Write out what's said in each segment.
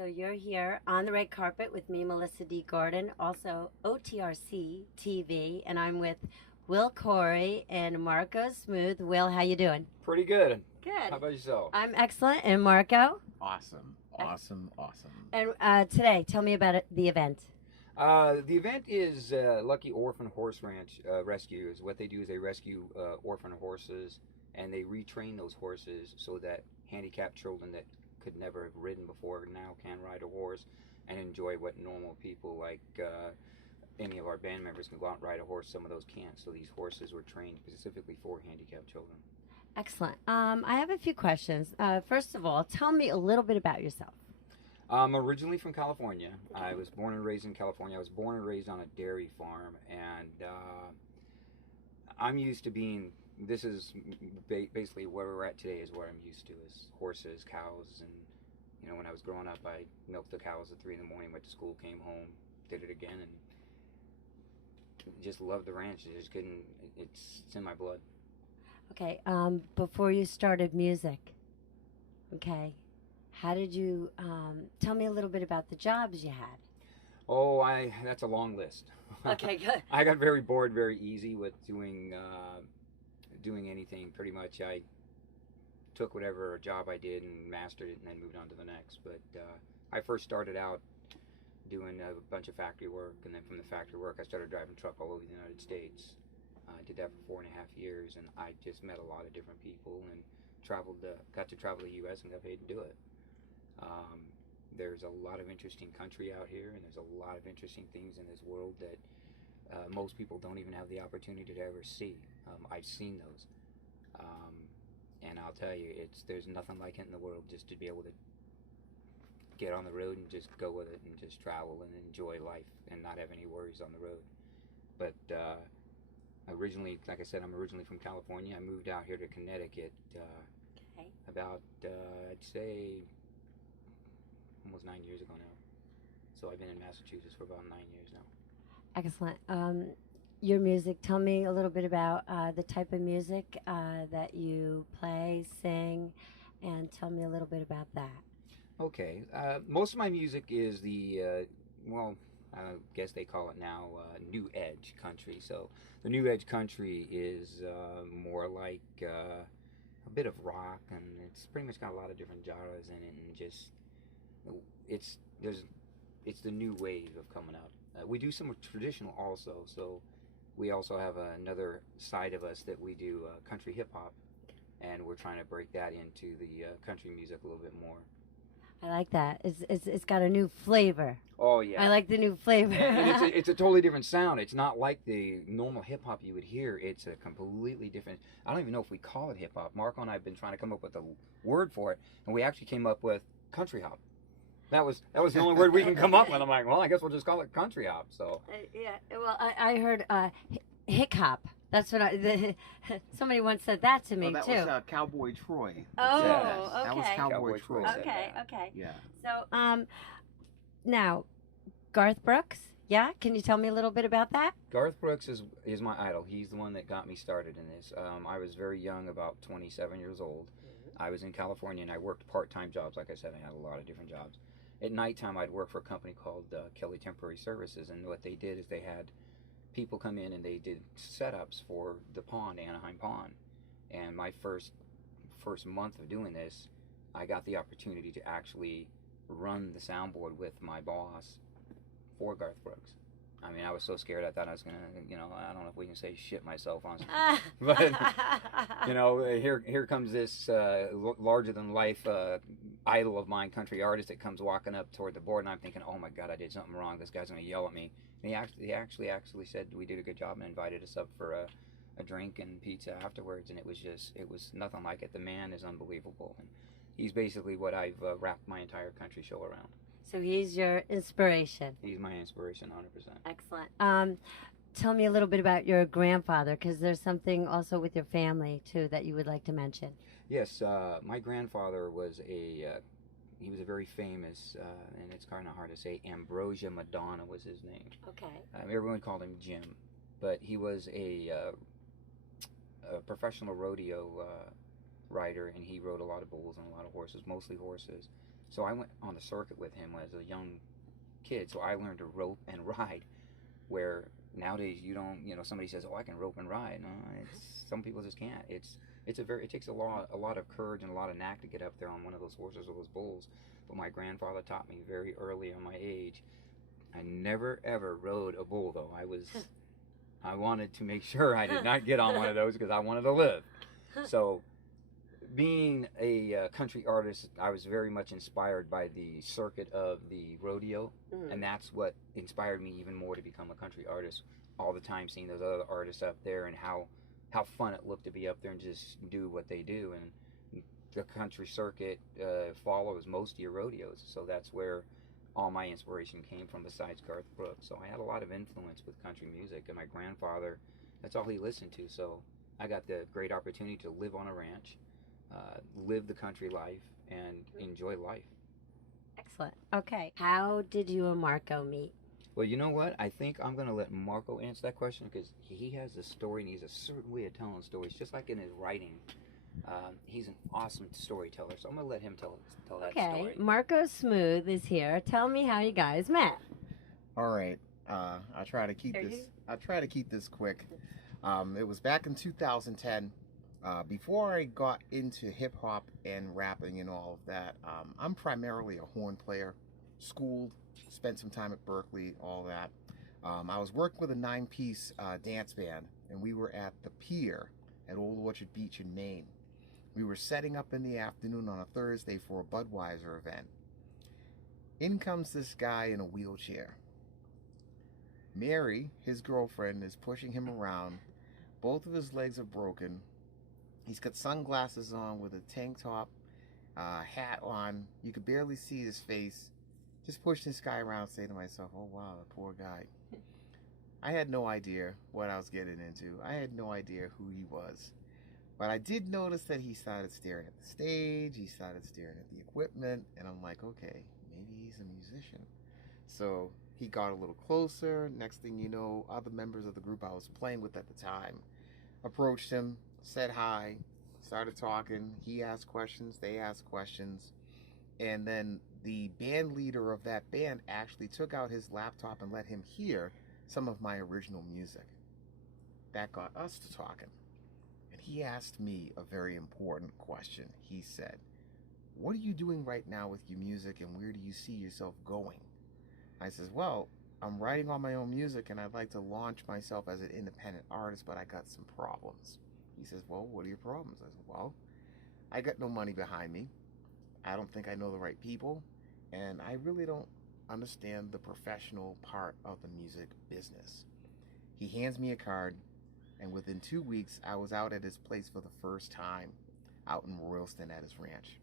So you're here on the red carpet with me, Melissa D. Gordon, also OTRC TV, and I'm with Will Corey and Marco Smooth. Will, how you doing? Pretty good. Good. How about yourself? I'm excellent, and Marco. Awesome. And today, tell me about the event. The event is Lucky Orphan Horse Ranch Rescue. What they do is they rescue orphan horses, and they retrain those horses so that handicapped children that could never have ridden before now can ride a horse and enjoy what normal people like any of our band members can go out and ride a horse. Some of those can't. So these horses were trained specifically for handicapped children. Excellent. I have a few questions. First of all, tell me a little bit about yourself. I'm originally from California. I was born and raised in California. I was born and raised on a dairy farm, and I'm used to being. This is basically where we're at today. Is what I'm used to is horses, cows, and when I was growing up, I milked the cows at 3 in the morning. Went to school, came home, did it again, and just loved the ranch. I just couldn't. It's in my blood. Okay. Before you started music, okay. How did you tell me a little bit about the jobs you had? Oh, that's a long list. Okay, good. I got very bored very easy with doing anything. Pretty much, I took whatever job I did and mastered it, and then moved on to the next. But I first started out doing a bunch of factory work, and then from the factory work, I started driving truck all over the United States. I did that for 4.5 years, and I just met a lot of different people and got to travel the U.S. and got paid to do it. There's a lot of interesting country out here, and there's a lot of interesting things in this world that most people don't even have the opportunity to ever see. I've seen those, and I'll tell you, there's nothing like it in the world just to be able to get on the road and just go with it and just travel and enjoy life and not have any worries on the road. But originally, like I said, I'm originally from California. I moved out here to Connecticut about, I'd say, almost 9 years ago now. So I've been in Massachusetts for about 9 years now. Excellent. Your music, tell me a little bit about the type of music that you play, sing, and tell me a little bit about that. Okay. Most of my music is I guess they call it now new edge country. So the new edge country is more like a bit of rock, and it's pretty much got a lot of different genres in it, and just it's the new wave of coming up. We do some traditional also, so we also have another side of us that we do country hip hop, and we're trying to break that into the country music a little bit more. I like that. It's got a new flavor. Oh yeah. I like the new flavor. And it's a totally different sound. It's not like the normal hip hop you would hear. It's a completely different. I don't even know if we call it hip hop. Marco and I have been trying to come up with a word for it, and we actually came up with country hop. That was the only word we can come up with. I'm like, well, I guess we'll just call it country hop. So yeah. Well, I heard hick hop. That's what somebody once said that to me that too. That was Cowboy Troy. Oh, yes. Okay. That was Cowboy Troy. Okay. Yeah. So, now, Garth Brooks. Yeah, can you tell me a little bit about that? Garth Brooks is my idol. He's the one that got me started in this. I was very young, about 27 years old. I was in California, and I worked part-time jobs. Like I said, I had a lot of different jobs. At nighttime, I'd work for a company called Kelly Temporary Services, and what they did is they had people come in and they did setups for the pond, Anaheim Pond. And my first month of doing this, I got the opportunity to actually run the soundboard with my boss for Garth Brooks. I mean, I was so scared. I thought I was gonna, I don't know if we can say shit myself on, but here comes this larger than life idol of mine, country artist, that comes walking up toward the board, and I'm thinking, oh my God, I did something wrong. This guy's gonna yell at me. And he actually said we did a good job and invited us up for a drink and pizza afterwards, and it was nothing like it. The man is unbelievable, and he's basically what I've wrapped my entire country show around. So he's your inspiration. He's my inspiration, 100%. Excellent. Tell me a little bit about your grandfather, because there's something also with your family too that you would like to mention. Yes, my grandfather was he was a very famous, and it's kind of hard to say, Ambrosia Madonna was his name. Okay. Everyone called him Jim, but he was a professional rodeo rider, and he rode a lot of bulls and a lot of horses, mostly horses. So I went on the circuit with him as a young kid. So I learned to rope and ride, where nowadays you don't, somebody says, oh, I can rope and ride. No, some people just can't. It takes a lot of courage and a lot of knack to get up there on one of those horses or those bulls. But my grandfather taught me very early on my age. I never ever rode a bull though. I wanted to make sure I did not get on one of those because I wanted to live. So being a country artist, I was very much inspired by the circuit of the rodeo, and that's what inspired me even more to become a country artist. All the time seeing those other artists up there and how fun it looked to be up there and just do what they do. And the country circuit follows most of your rodeos, so that's where all my inspiration came from, besides Garth Brooks. So I had a lot of influence with country music, and my grandfather, that's all he listened to. So I got the great opportunity to live on a ranch, live the country life, and enjoy life. Excellent. Okay. How did you and Marco meet? Well, you know what? I think I'm going to let Marco answer that question because he has a story and he's a certain way of telling stories, just like in his writing. He's an awesome storyteller, so I'm going to let him tell that story. Okay. Marco Smooth is here. Tell me how you guys met. All right. I'll try to keep this. I'll try to keep this quick. It was back in 2010. Before I got into hip hop and rapping and all of that, I'm primarily a horn player. Schooled, spent some time at Berkeley, all that. I was working with a 9-piece dance band, and we were at the pier at Old Orchard Beach in Maine. We were setting up in the afternoon on a Thursday for a Budweiser event. In comes this guy in a wheelchair. Mary, his girlfriend, is pushing him around. Both of his legs are broken. He's got sunglasses on with a tank top, hat on. You could barely see his face. Just push this guy around and say to myself, oh wow, the poor guy. I had no idea what I was getting into. I had no idea who he was. But I did notice that he started staring at the stage, he started staring at the equipment, and I'm like, okay, maybe he's a musician. So he got a little closer. Next thing you know, other members of the group I was playing with at the time approached him, said hi, started talking. He asked questions, they asked questions. And then the band leader of that band actually took out his laptop and let him hear some of my original music. That got us to talking. And he asked me a very important question. He said, what are you doing right now with your music and where do you see yourself going? I says, well, I'm writing all my own music and I'd like to launch myself as an independent artist, but I got some problems. He says, well, what are your problems? I said, well, I got no money behind me. I don't think I know the right people. And I really don't understand the professional part of the music business. He hands me a card, and within 2 weeks, I was out at his place for the first time, out in Royalston at his ranch.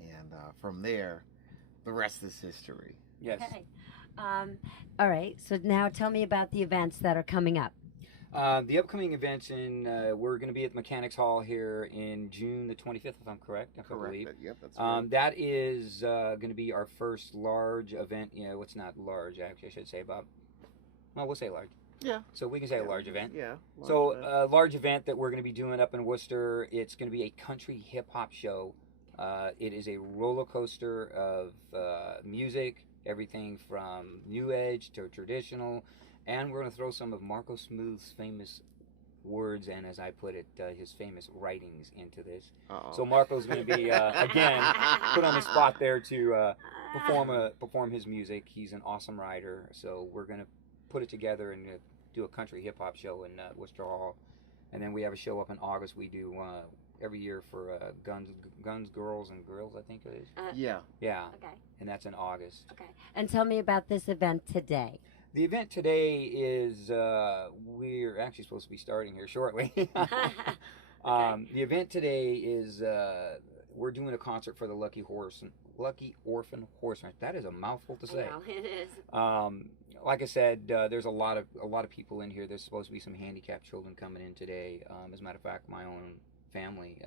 And from there, the rest is history. Yes. Okay. All right. So now tell me about the events that are coming up. The upcoming events we're going to be at the Mechanics Hall here in June the 25th, if I'm correct. I believe. Yep, that's right. That is going to be our first large event. It's not large, actually, I should say about, well, we'll say large. Yeah. So we can say a large event. Yeah. So a large event that we're going to be doing up in Worcester. It's going to be a country hip hop show. It is a roller coaster of music, everything from new age to traditional. And we're going to throw some of Marco Smooth's famous words and, as I put it, his famous writings into this. Uh-oh. So Marco's going to be, again, put on the spot there to perform his music. He's an awesome writer. So we're going to put it together and do a country hip-hop show in Worcester Hall. And then we have a show up in August we do every year for Guns, Girls, and Grills, I think it is. Yeah. Yeah. Okay. And that's in August. Okay. And tell me about this event today. The event today is, we're actually supposed to be starting here shortly. The event today is, we're doing a concert for the Lucky Orphan Horse Ranch. That is a mouthful to say. I know, it is. Like I said, there's a lot of people in here. There's supposed to be some handicapped children coming in today. As a matter of fact, my own family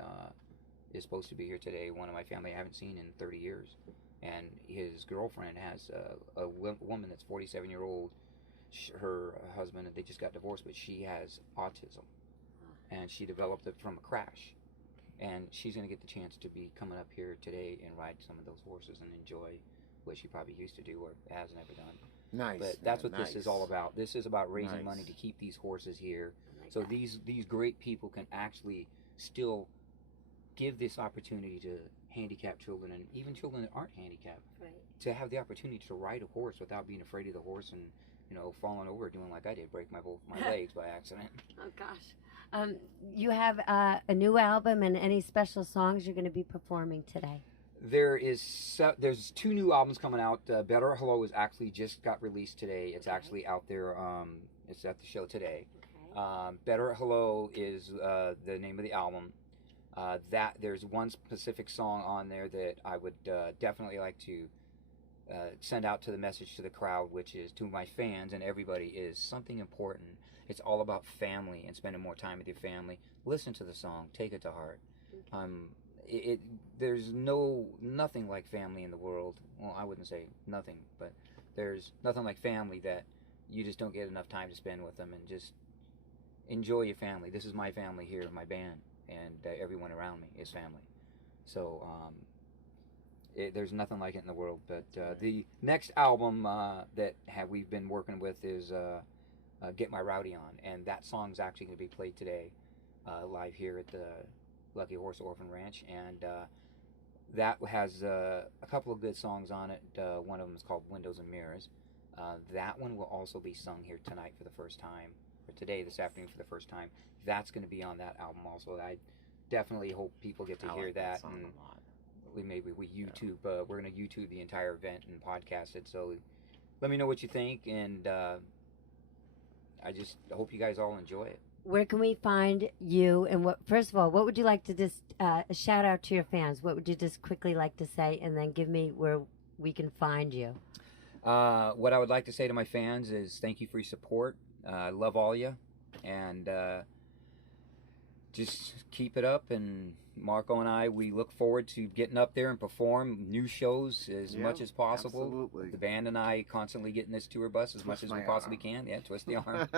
is supposed to be here today. One of my family I haven't seen in 30 years. And his girlfriend has a woman that's 47-year-old. Her husband, they just got divorced, but she has autism. And she developed it from a crash. and she's going to get the chance to be coming up here today and ride some of those horses and enjoy what she probably used to do or has never done. Nice. But that's what nice. this is all about. This is about raising Nice. money to keep these horses here, Like so that. these great people can actually still give this opportunity to handicapped children and even children that aren't handicapped Right. to have the opportunity to ride a horse without being afraid of the horse and falling over doing like I did, break both my legs by accident. Oh gosh. You have a new album and any special songs you're going to be performing today? There's 2 new albums coming out. Better Hello is actually just got released today. It's Okay. actually out there. It's at the show today. Okay. Better Hello is the name of the album. That there's one specific song on there that I would definitely like to send out to the message to the crowd, which is to my fans and everybody, is something important. It's all about family and spending more time with your family. Listen to the song, take it to heart. There's nothing like family in the world. Well, I wouldn't say nothing, but there's nothing like family that you just don't get enough time to spend with them, and just enjoy your family. This is my family here, my band, and everyone around me is family. So there's nothing like it in the world. But the next album that we've been working with is Get My Rowdy On, and that song's actually going to be played today live here at the Lucky Horse Orphan Ranch, and that has a couple of good songs on it. One of them is called Windows and Mirrors. That one will also be sung here tonight for the first time, or today, this afternoon for the first time. That's going to be on that album also. I definitely hope people get to I hear like that, song and a lot. we YouTube. We're going to YouTube the entire event and podcast it. So let me know what you think, and I just hope you guys all enjoy it. Where can we find you? And first of all, what would you like to just shout out to your fans? What would you just quickly like to say, and then give me where we can find you? What I would like to say to my fans is thank you for your support. I love all you, and just keep it up. And Marco and I, we look forward to getting up there and perform new shows as much as possible. Absolutely. The band and I constantly getting this tour bus as much as we possibly can. Yeah, twist the arm.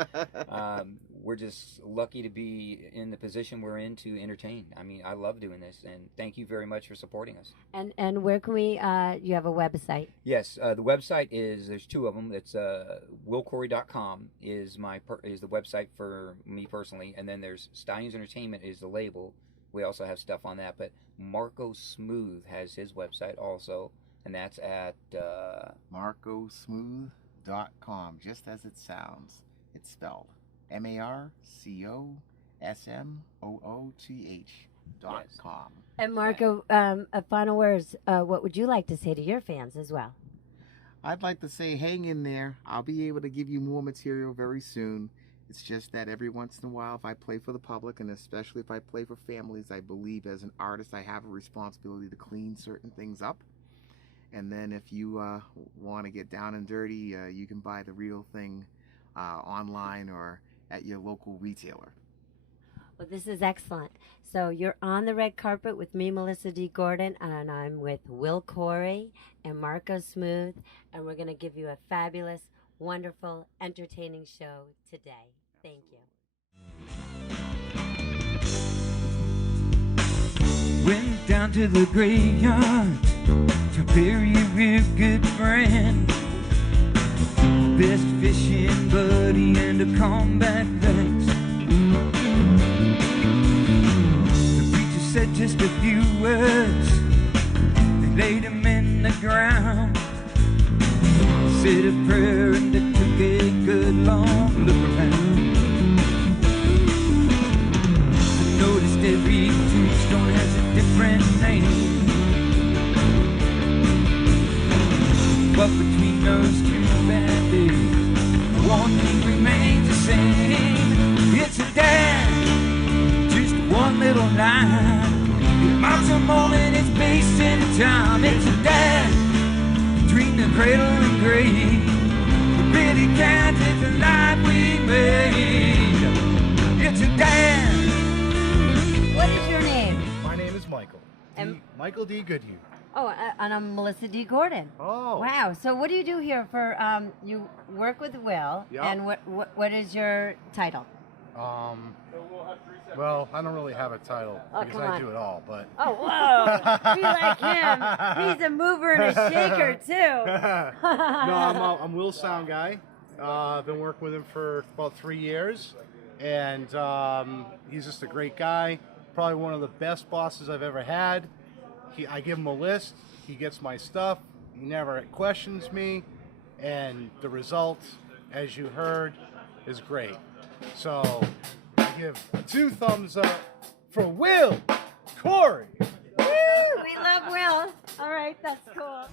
We're just lucky to be in the position we're in to entertain. I mean, I love doing this, and thank you very much for supporting us. And where can we? You have a website. Yes, the website there's 2 of them. It's willcorey.com is the website for me personally, and then there's Stallions Entertainment is the label. We also have stuff on that, but Marco Smooth has his website also, and that's at marcosmooth.com, just as it sounds. It's spelled marcosmooth.com. And Marco, final words. What would you like to say to your fans as well? I'd like to say hang in there. I'll be able to give you more material very soon. It's just that every once in a while, if I play for the public, and especially if I play for families, I believe as an artist I have a responsibility to clean certain things up. And then if you want to get down and dirty, you can buy the real thing online or at your local retailer. Well, this is excellent. So you're on the red carpet with me, Melissa D. Gordon, and I'm with Will Corey and Marco Smooth, and we're going to give you a fabulous, wonderful, entertaining show today. Thank you. Went down to the graveyard to bury a real good friend, best fishing buddy and a combat vet. The preacher said just a few words, they laid him in the ground, said a prayer and they took a good long look around. I noticed every tombstone has a different name, but between those 2 bad days, one thing remains the same. It's a dad, just one little line. It marks a moment, it's based in time. It's a dad between the cradle and grave. It really counts, it's a life we made. It's a dad. What is your name? My name is Michael. And- Michael D. Goodhue. Oh, and I'm Melissa D. Gordon. Oh. Wow. So what do you do here for, you work with Will, Yeah. and what is your title? Well, I don't really have a title Oh, because come I on. do it all, but Oh, whoa! Be like him. He's a mover and a shaker too. no, I'm Will's sound guy. I've been working with him for about 3 years, and he's just a great guy. Probably one of the best bosses I've ever had. I give him a list. He gets my stuff. He never questions me, and the result, as you heard, is great. So I give 2 thumbs up for Will Corey. Woo! We love Will. All right, that's cool.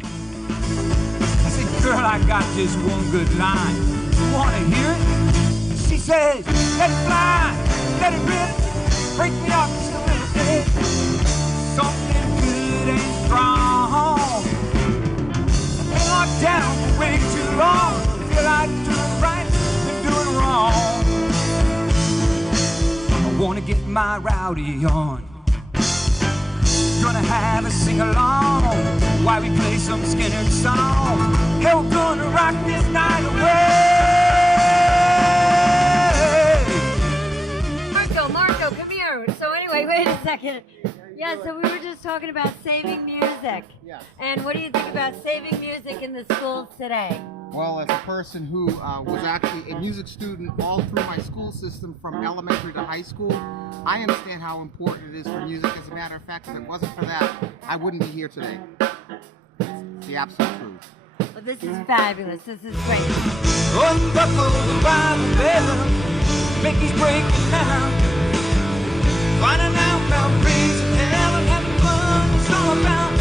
I said, girl, I got just one good line. You wanna hear it? She says, let it fly, let it rip, break me off just a little bit. Something good and strong. Been locked down for way too long. Feel like doing right and doing wrong. I wanna get my rowdy on. Gonna have a sing-along while we play some Skinner song. Hell, gonna rock this night away. Marco, come here. So anyway, wait a second. Yeah, so we were just talking about saving music. Yes. And what do you think about saving music in the schools today? Well, as a person who was actually a music student all through my school system from elementary to high school, I understand how important it is for music. As a matter of fact, if it wasn't for that, I wouldn't be here today. It's the absolute truth. Well, this is fabulous. This is great. Unbuckle the Bible bell, Mickey's breaking down. Finding out about raising hell and having fun, it's all about.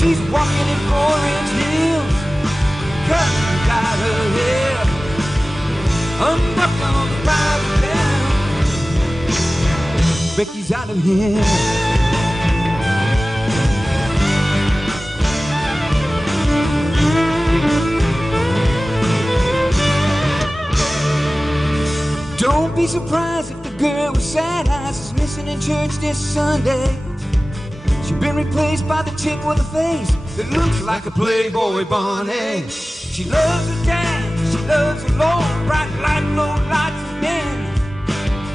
She's walking in orange heels, cutting out her hair. Unbuckle the Bible bell, Becky's out of here. Don't be surprised if the girl with sad eyes is missing in church this Sunday. She's been replaced by the chick with a face that looks like a Playboy bunny. She loves her dad, she loves her Lord, bright light, low lights and men.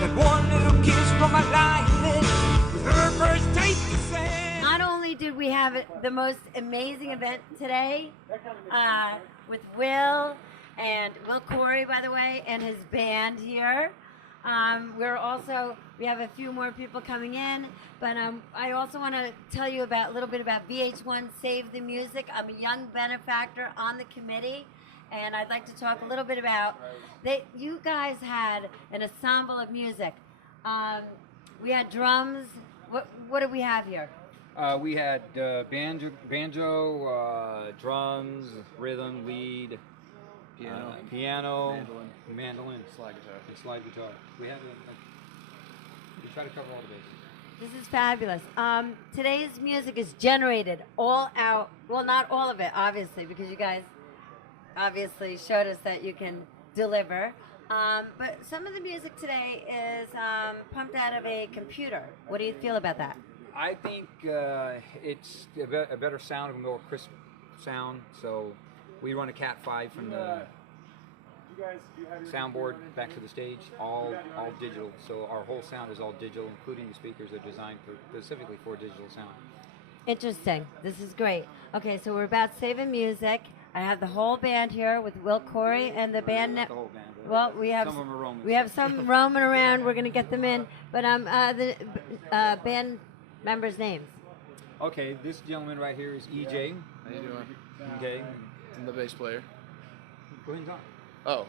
That one little kiss from my lying lips was her first taste of sand. Not only did we have the most amazing event today with Will Corey, by the way, and his band here. We have a few more people coming in, but I also want to tell you a little bit about VH1 Save the Music. I'm a young benefactor on the committee, and I'd like to talk a little bit about you guys had an ensemble of music. We had drums. What do we have here? We had banjo, drums, rhythm, lead, piano, mandolin, Slide guitar. and slide guitar. We try to cover all the bases. This is fabulous. Today's music is generated all out. Well, not all of it, obviously, because you guys obviously showed us that you can deliver. But some of the music today is pumped out of a computer. What do you feel about that? I think it's a better sound, a more crisp sound. So we run a Cat 5 from the soundboard back to the stage, all digital. So our whole sound is all digital, including the speakers are designed specifically for digital sound. Interesting. This is great. Okay, so we're about saving music. I have the whole band here with Will Corey and the band. Not the whole band. Well, we have some of them are Romans. we have some roaming around. We're gonna get them in, but the band members' names. Okay, this gentleman right here is EJ. How you doing? Okay, I'm the bass player. go ahead and talk. Oh,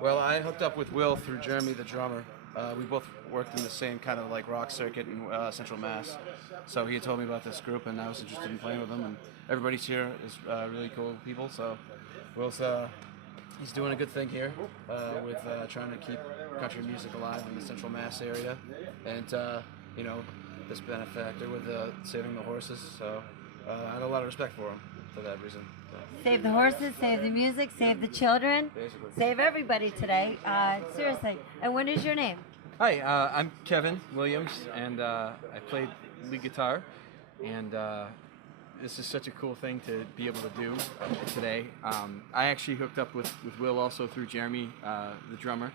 well, I hooked up with Will through Jeremy, the drummer. We both worked in the same kind of like rock circuit in Central Mass. So he had told me about this group, and I was interested in playing with them. And everybody's here is really cool people. So Will's he's doing a good thing here with trying to keep country music alive in the Central Mass area, and this benefactor with saving the horses. So I had a lot of respect for him for that reason. So. Save the horses, save the music, save the children, Basically. save everybody today. Seriously. And what is your name? Hi, I'm Kevin Williams, and I played lead guitar. And this is such a cool thing to be able to do today. I actually hooked up with Will also through Jeremy, the drummer,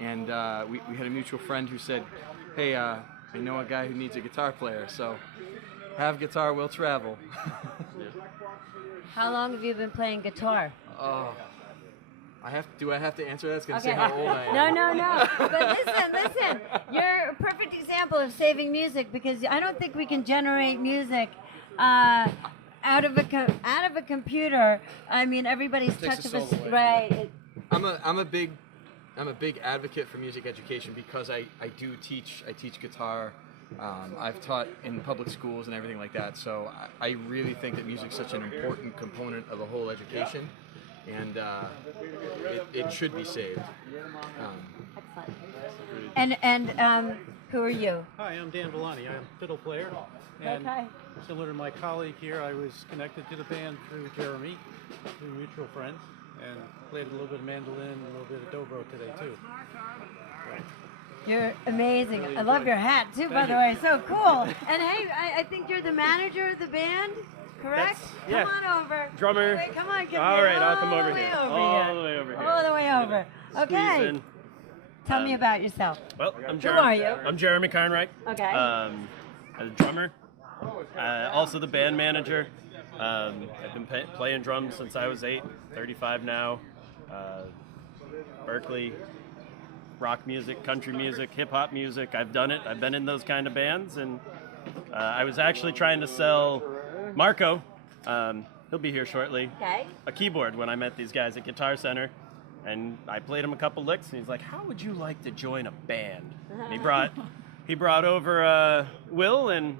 and we had a mutual friend who said, hey, I know a guy who needs a guitar player, so have guitar, we'll travel. How long have you been playing guitar? Oh, do I have to answer that? It's going to Okay. say how old I am. No. But listen. You're a perfect example of saving music, because I don't think we can generate music out of a computer. I mean, everybody's Takes touch the of soul away. right. I'm a big advocate for music education because I teach guitar. I've taught in public schools and everything like that. So I really think that music's such an important component of a whole education, and it should be saved. Excellent. And who are you? Hi, I'm Dan Villani. I'm a fiddle player. And Okay. similar to my colleague here, I was connected to the band through Jeremy, through mutual friends, and played a little bit of mandolin and a little bit of dobro today too. You're amazing. I love your hat too, by the way. So cool. And hey, I think you're the manager of the band, correct? Yeah. Come on over. Drummer. Wait, come on, get All right, I'll come over the way here. over All here. the way over here. All the way over. Squeeze Okay. in. Tell me about yourself. Well, I'm Who Jeremy. are you? I'm Jeremy Carnwright. Okay. I'm a drummer. Also the band manager. I've been playing drums since I was 8, 35 now. Berkeley, rock music, country music, hip-hop music. I've done it. I've been in those kind of bands, and I was actually trying to sell Marco, he'll be here shortly, Okay. a keyboard when I met these guys at Guitar Center, and I played him a couple licks, and he's like, how would you like to join a band? And he brought over Will, and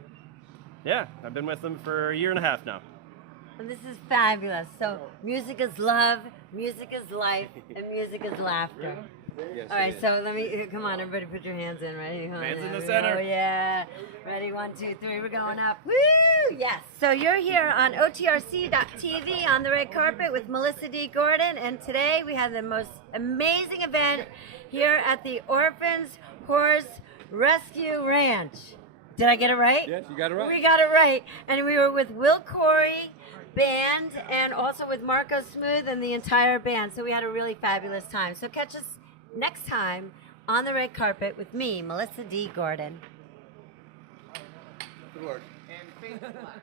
yeah, I've been with him for a year and a half now. And this is fabulous. So music is love, music is life, and music is laughter. Yes, All right, so come on, everybody put your hands in, ready? Come on, Hands in yeah, the we center. go, yeah. Ready, 1, 2, 3, we're going up. Woo! Yes. So you're here on OTRC.tv on the red carpet with Melissa D. Gordon, and today we have the most amazing event here at the Orphans Horse Rescue Ranch. Did I get it right? Yes, you got it right. We got it right. And we were with Will Corey Band and also with Marco Smooth and the entire band. So we had a really fabulous time. So catch us next time on the red carpet with me, Melissa D. Gordon. Good work. And Facebook Live.